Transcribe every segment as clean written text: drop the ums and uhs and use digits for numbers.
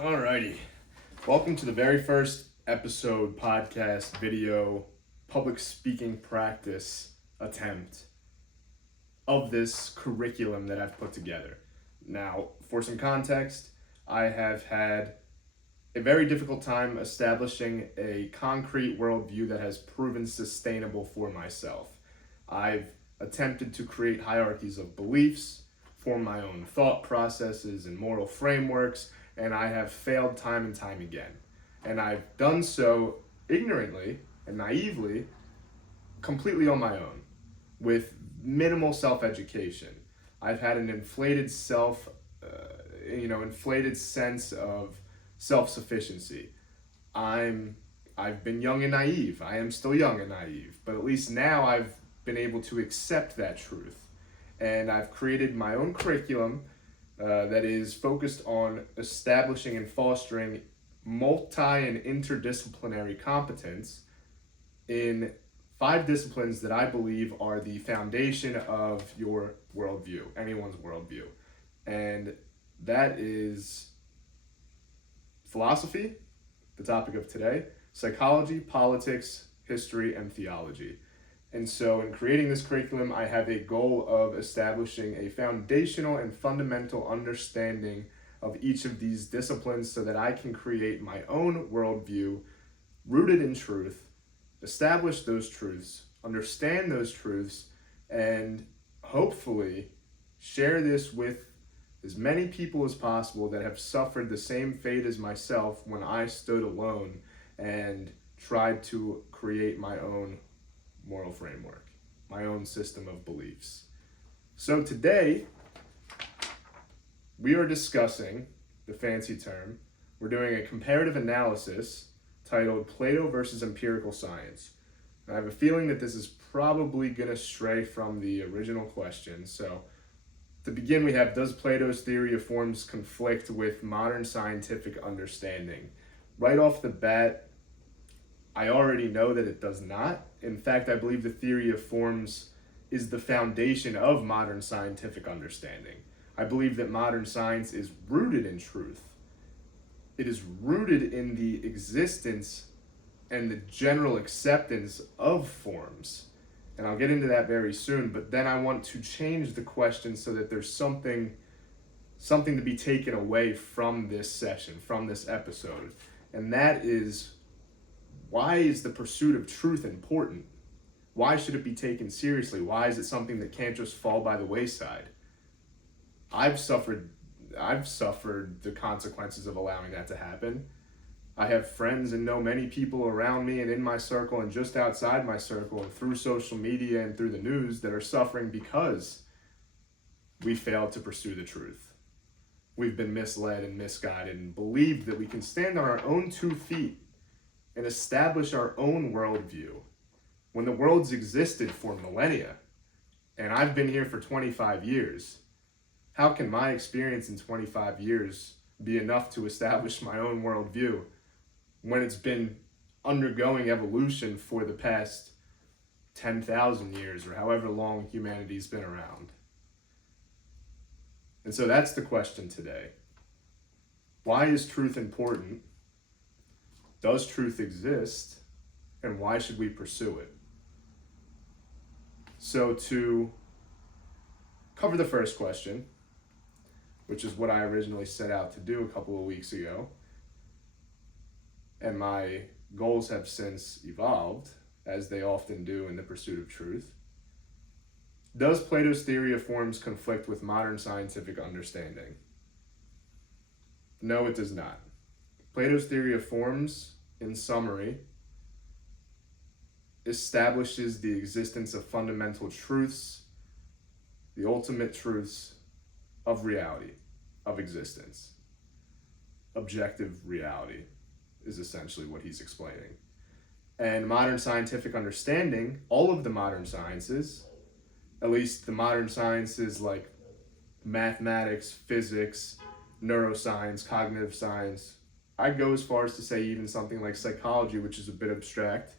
Alrighty. Welcome to the very first episode, podcast, video, public speaking practice attempt of this curriculum that I've put together. Now, for some context, I have had a very difficult time establishing a concrete worldview that has proven sustainable for myself. I've attempted to create hierarchies of beliefs, form my own thought processes and moral frameworks, and I have failed time and time again. And I've done so ignorantly and naively, completely on my own, with minimal self-education. I've had an inflated inflated sense of self-sufficiency. I've been young and naive. I am still young and naive, but at least now I've been able to accept that truth. And I've created my own curriculum that is focused on establishing and fostering multi and interdisciplinary competence in 5 disciplines that I believe are the foundation of your worldview, anyone's worldview. And that is philosophy, the topic of today, psychology, politics, history, and theology. And so in creating this curriculum, I have a goal of establishing a foundational and fundamental understanding of each of these disciplines so that I can create my own worldview rooted in truth, establish those truths, understand those truths, and hopefully share this with as many people as possible that have suffered the same fate as myself when I stood alone and tried to create my own moral framework, my own system of beliefs. So today, we are discussing the fancy term. We're doing a comparative analysis titled Plato versus Empirical Science. And I have a feeling that this is probably going to stray from the original question. So to begin, we have, does Plato's theory of forms conflict with modern scientific understanding? Right off the bat, I already know that it does not. In fact, I believe the theory of forms is the foundation of modern scientific understanding. I believe that modern science is rooted in truth. It is rooted in the existence and the general acceptance of forms. And I'll get into that very soon, but then I want to change the question so that there's something to be taken away from this session, from this episode. And that is, why is the pursuit of truth important? Why should it be taken seriously? Why is it something that can't just fall by the wayside? I've suffered the consequences of allowing that to happen. I have friends and know many people around me and in my circle and just outside my circle and through social media and through the news that are suffering because we failed to pursue the truth. We've been misled and misguided and believed that we can stand on our own 2 feet and establish our own worldview when the world's existed for millennia. And I've been here for 25 years. How can my experience in 25 years be enough to establish my own worldview when it's been undergoing evolution for the past 10,000 years or however long humanity's been around? And so that's the question today. Why is truth important? Does truth exist? And why should we pursue it? So to cover the first question, which is what I originally set out to do a couple of weeks ago, and my goals have since evolved, as they often do in the pursuit of truth. Does Plato's theory of forms conflict with modern scientific understanding? No, it does not. Plato's theory of forms, in summary, establishes the existence of fundamental truths, the ultimate truths of reality, of existence. Objective reality is essentially what he's explaining. And modern scientific understanding, all of the modern sciences, at least the modern sciences like mathematics, physics, neuroscience, cognitive science, I'd go as far as to say even something like psychology, which is a bit abstract,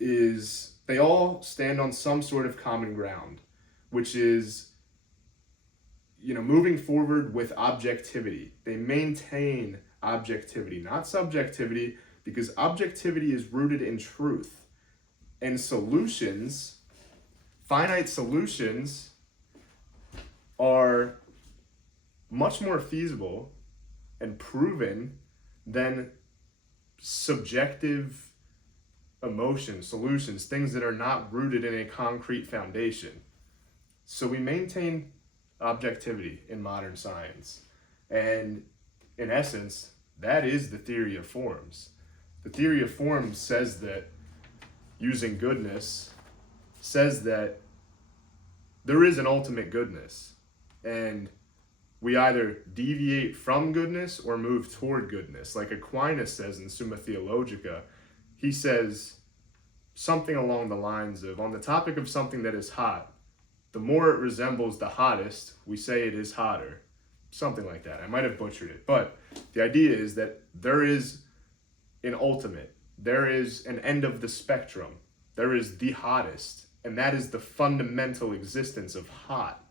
is they all stand on some sort of common ground, which is moving forward with objectivity. They maintain objectivity, not subjectivity, because objectivity is rooted in truth. And solutions, finite solutions, are much more feasible and proven than subjective emotions, solutions, things that are not rooted in a concrete foundation. So we maintain objectivity in modern science. And in essence, that is the theory of forms. The theory of forms says that using goodness says that there is an ultimate goodness. And we either deviate from goodness or move toward goodness. Like Aquinas says in Summa Theologica, he says something along the lines of, on the topic of something that is hot, the more it resembles the hottest, we say it is hotter. Something like that. I might have butchered it. But the idea is that there is an ultimate. There is an end of the spectrum. There is the hottest. And that is the fundamental existence of hot.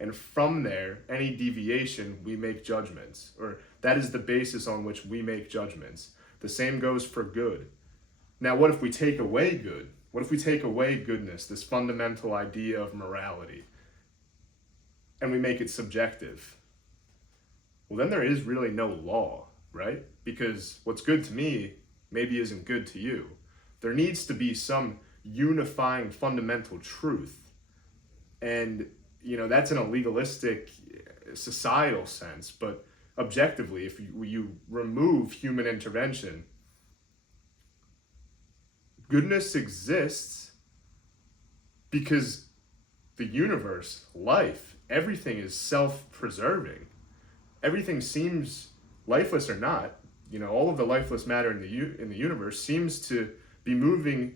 And from there, any deviation, we make judgments. Or that is the basis on which we make judgments. The same goes for good. Now, what if we take away good? What if we take away goodness, this fundamental idea of morality, and we make it subjective? Well, then there is really no law, right? Because what's good to me maybe isn't good to you. There needs to be some unifying fundamental truth. And, that's in a legalistic societal sense, but objectively, if you remove human intervention, goodness exists because the universe, life, everything is self-preserving. Everything seems, lifeless or not, all of the lifeless matter in the universe seems to be moving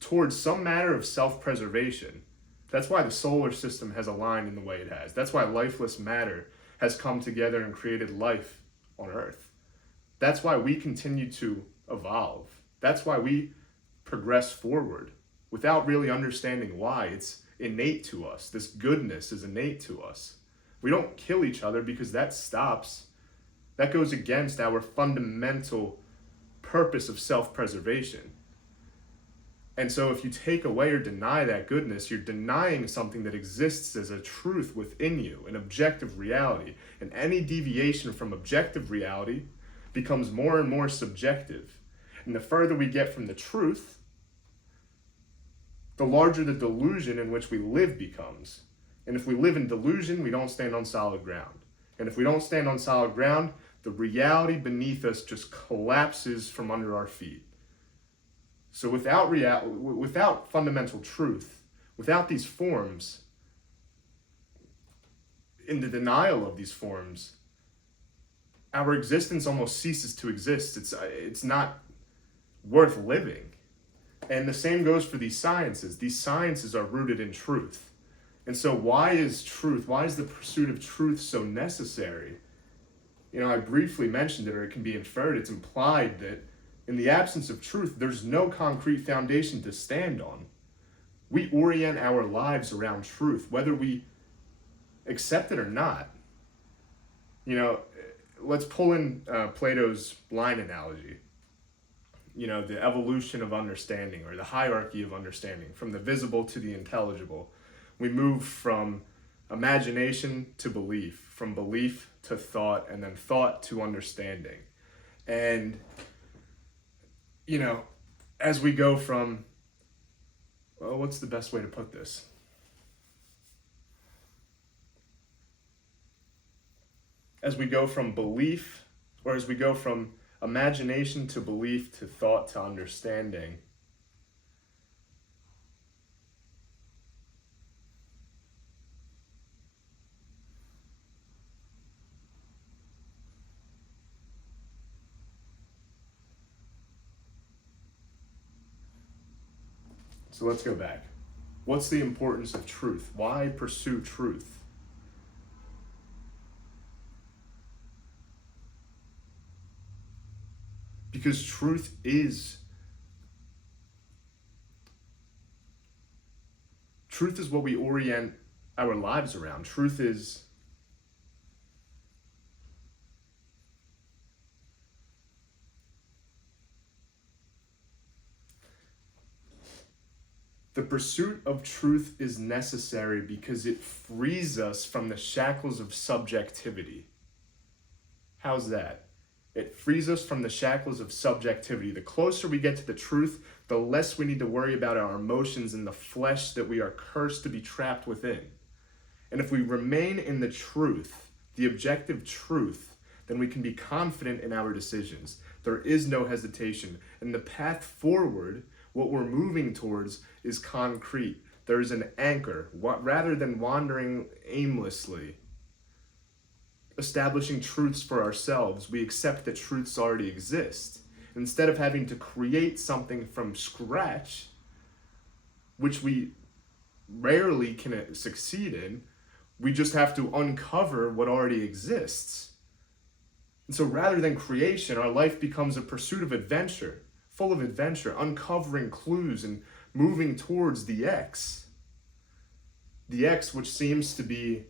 towards some matter of self-preservation. That's why the solar system has aligned in the way it has. That's why lifeless matter has come together and created life on Earth. That's why we continue to evolve. That's why we progress forward without really understanding why. It's innate to us. This goodness is innate to us. We don't kill each other because that goes against our fundamental purpose of self-preservation. And so if you take away or deny that goodness, you're denying something that exists as a truth within you, an objective reality. And any deviation from objective reality becomes more and more subjective. And the further we get from the truth, the larger the delusion in which we live becomes. And if we live in delusion, we don't stand on solid ground. And if we don't stand on solid ground, the reality beneath us just collapses from under our feet. So without fundamental truth, without these forms, in the denial of these forms, our existence almost ceases to exist. It's not worth living. And the same goes for these sciences. These sciences are rooted in truth. And so why is the pursuit of truth so necessary? I briefly mentioned it, or it can be inferred, it's implied that in the absence of truth, there's no concrete foundation to stand on. We orient our lives around truth, whether we accept it or not. Let's pull in Plato's line analogy. The evolution of understanding, or the hierarchy of understanding, from the visible to the intelligible. We move from imagination to belief, from belief to thought, and then thought to understanding. And as we go from, what's the best way to put this? As we go from belief, or as we go from imagination to belief to thought to understanding, so let's go back. What's the importance of truth? Why pursue truth? Because truth is what we orient our lives around. Truth is The pursuit of truth is necessary because it frees us from the shackles of subjectivity. How's that? It frees us from the shackles of subjectivity. The closer we get to the truth, the less we need to worry about our emotions and the flesh that we are cursed to be trapped within. And if we remain in the truth, the objective truth, then we can be confident in our decisions. There is no hesitation. And the path forward, what we're moving towards, is concrete. There is an anchor, rather than wandering aimlessly. Establishing truths for ourselves, we accept that truths already exist. Instead of having to create something from scratch, which we rarely can succeed in, we just have to uncover what already exists. And so rather than creation, our life becomes a pursuit of adventure, full of adventure, uncovering clues and moving towards the X. The X, which seems to be,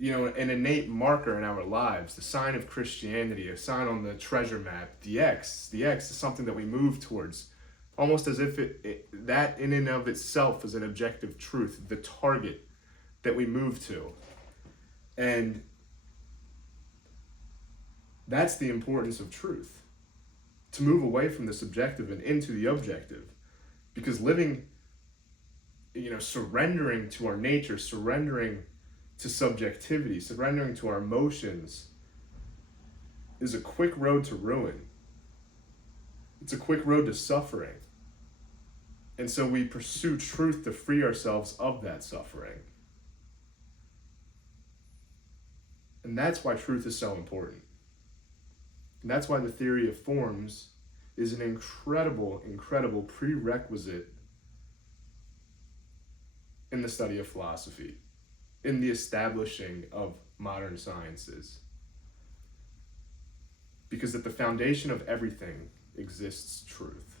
an innate marker in our lives, the sign of Christianity, a sign on the treasure map. The X is something that we move towards, almost as if that in and of itself is an objective truth, the target that we move to. And that's the importance of truth, to move away from the subjective and into the objective. Because living, surrendering to our nature, surrendering to subjectivity, surrendering to our emotions is a quick road to ruin. It's a quick road to suffering. And so we pursue truth to free ourselves of that suffering. And that's why truth is so important. And that's why the theory of forms is an incredible, incredible prerequisite in the study of philosophy, in the establishing of modern sciences. Because at the foundation of everything exists truth.